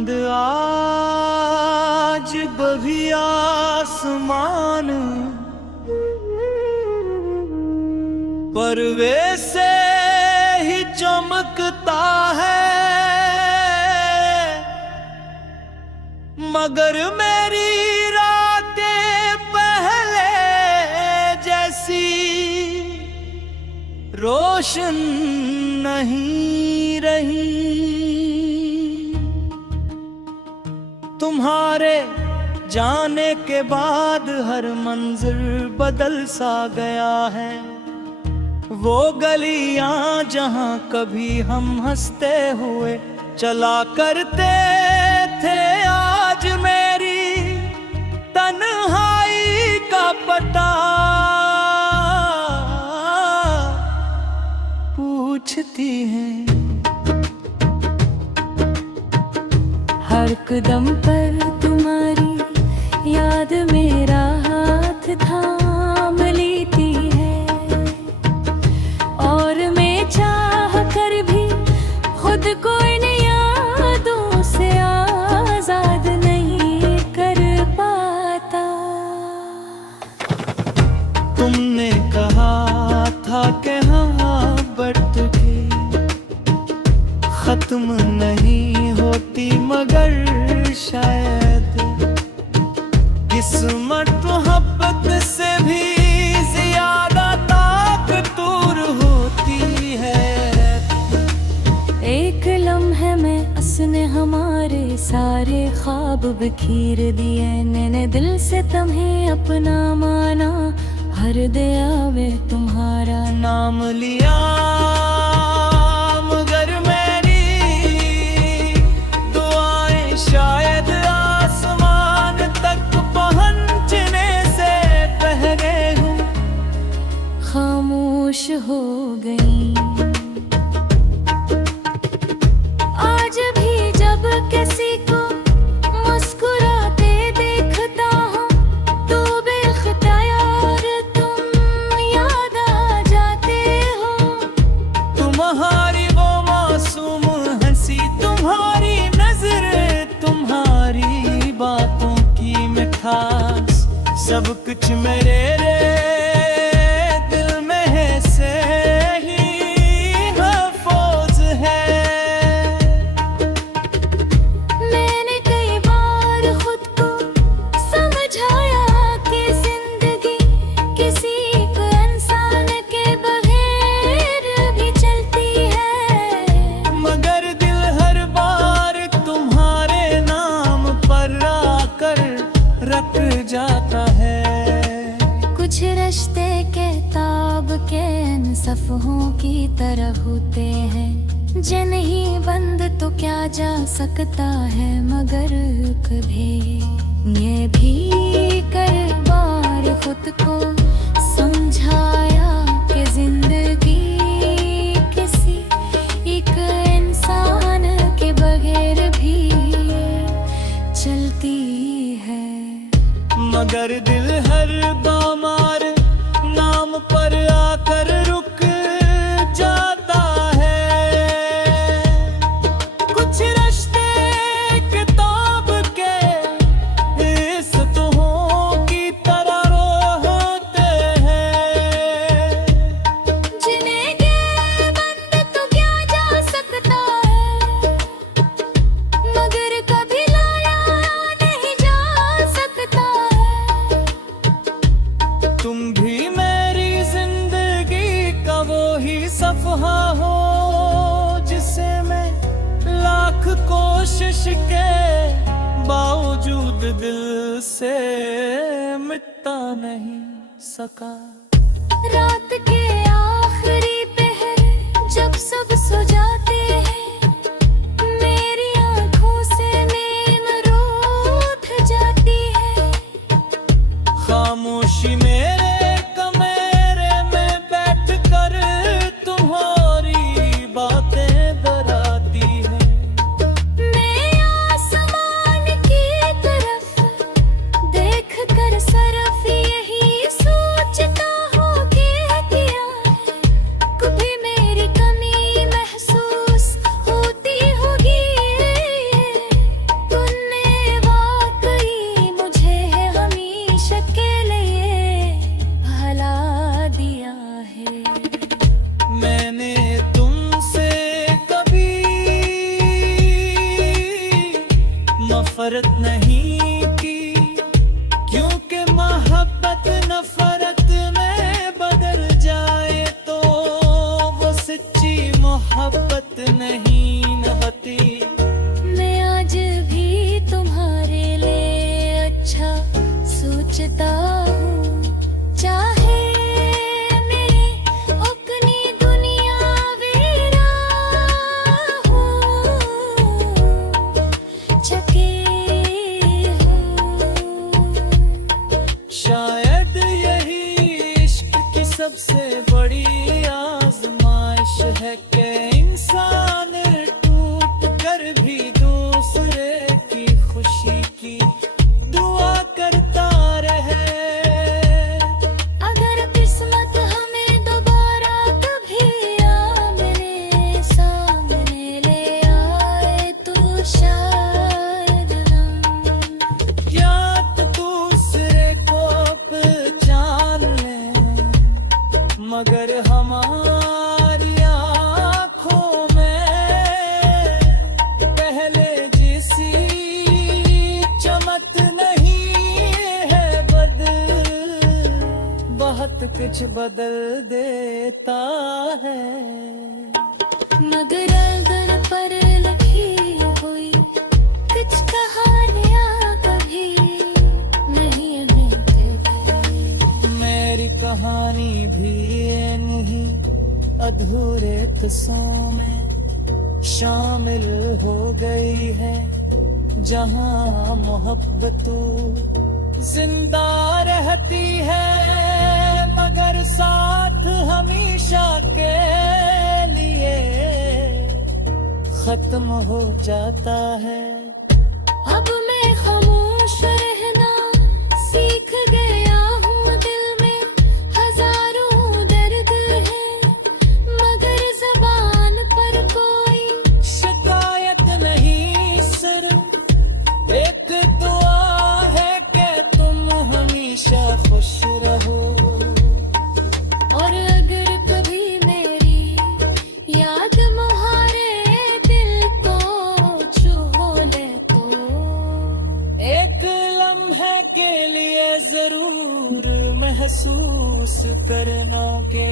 चांद आज भी आसमान परवे से ही चमकता है, मगर मेरी रातें पहले जैसी रोशन नहीं रही। तुम्हारे जाने के बाद हर मंजिल बदल सा गया है। वो गलियां जहां कभी हम हंसते हुए चला करते थे, आज मेरी तन्हाई का पता पूछती हैं। हर कदम पर तुम्हारी याद मेरा हाथ थाम लेती है, और मैं चाह कर भी खुद को इन यादों से आजाद नहीं कर पाता। तुमने कहा था कि मोहब्बत की खत्म नहीं होती, मगर शायद किस्मत मोहब्बत से भी ज्यादा ताकतवर होती है। एक लम्हे में उसने हमारे सारे ख्वाब बिखेर दिए, मैंने दिल से तुम्हें अपना माना, हर दया में तुम्हारा नाम लिया, मगर मेरी दुआएं शायद आसमान तक पहुंचने से पहले हूँ खामोश हो गई। आज भी जब किसी को मुस्कुराते देखता हूँ तो बेख्तियार तुम याद आ जाते हो। तुम्हारी वो मासूम हंसी, तुम्हारी नजर, तुम्हारी बातों की मिठास, सब कुछ मेरे दिल में है से ही महफूज है। मैंने कई बार खुद को समझाया कि जिंदगी किसी एक इंसान के बगैर भी चलती है, मगर दिल हर बार तुम्हारे नाम पर आकर रख जाता है। कुछ रिश्ते के ताब के इन सफ़हों की तरह होते हैं, जे नहीं बंद तो क्या जा सकता है, मगर कभी ये भी कई बार खुद को समझाया कि जिंदगी किसी एक इंसान के बगैर भी चलती है। मगर दिल हर बामार नाम पर आकर रुक जाता है। कुछ रिश्ते किताब के इस सतहों की तरह होते हैं, जिन्हें के बंद तो क्या जा सकता है, मगर कभी लाया नहीं जा सकता है। तुम भी मेरी जिंदगी का वो ही सफहा हो, जिसे मैं लाख कोशिश के बावजूद दिल से मिटा नहीं सका। रात के आखिरी पहर जब सब सो जाते हैं, मेरी आंखों से नींद रूठ जाती है। खामोशी मेरे कमरे में बैठ कर तुम्हारी बातें दोहराती है। मैं आसमान की तरफ देख कर सिर्फ यही सोचता बड़ी आजमाइश है कि इंसान टूट कर भी दूसरे की खुशी की दुआ करता रहे। अगर किस्मत हमें दोबारा कभी आमने सामने ले आए तो शायद हम या तो दूसरे को पहचान ले, मगर हमारी आँखों में पहले जैसी चमक नहीं है। बहुत कुछ बदल देता है, मगर अगर पर लिखी हुई कुछ कहानियाँ कभी नहीं मिलती। मेरी कहानी भी ये नहीं अधूरे किस्सों में शामिल हो गई है, जहाँ मोहब्बत जिंदा रहती है, मगर साथ हमेशा के लिए खत्म हो जाता है। अब मैं खामोश रहना सीख गया हूँ, दिल में हजारों दर्द है, मगर ज़बान पर कोई शिकायत नहीं, सिर्फ एक दुआ है कि तुम हमेशा खुश रहो। और अगर कभी मेरी याद मुहारे दिल को छू ले तो एक लम्हे के लिए जरूर महसूस करना के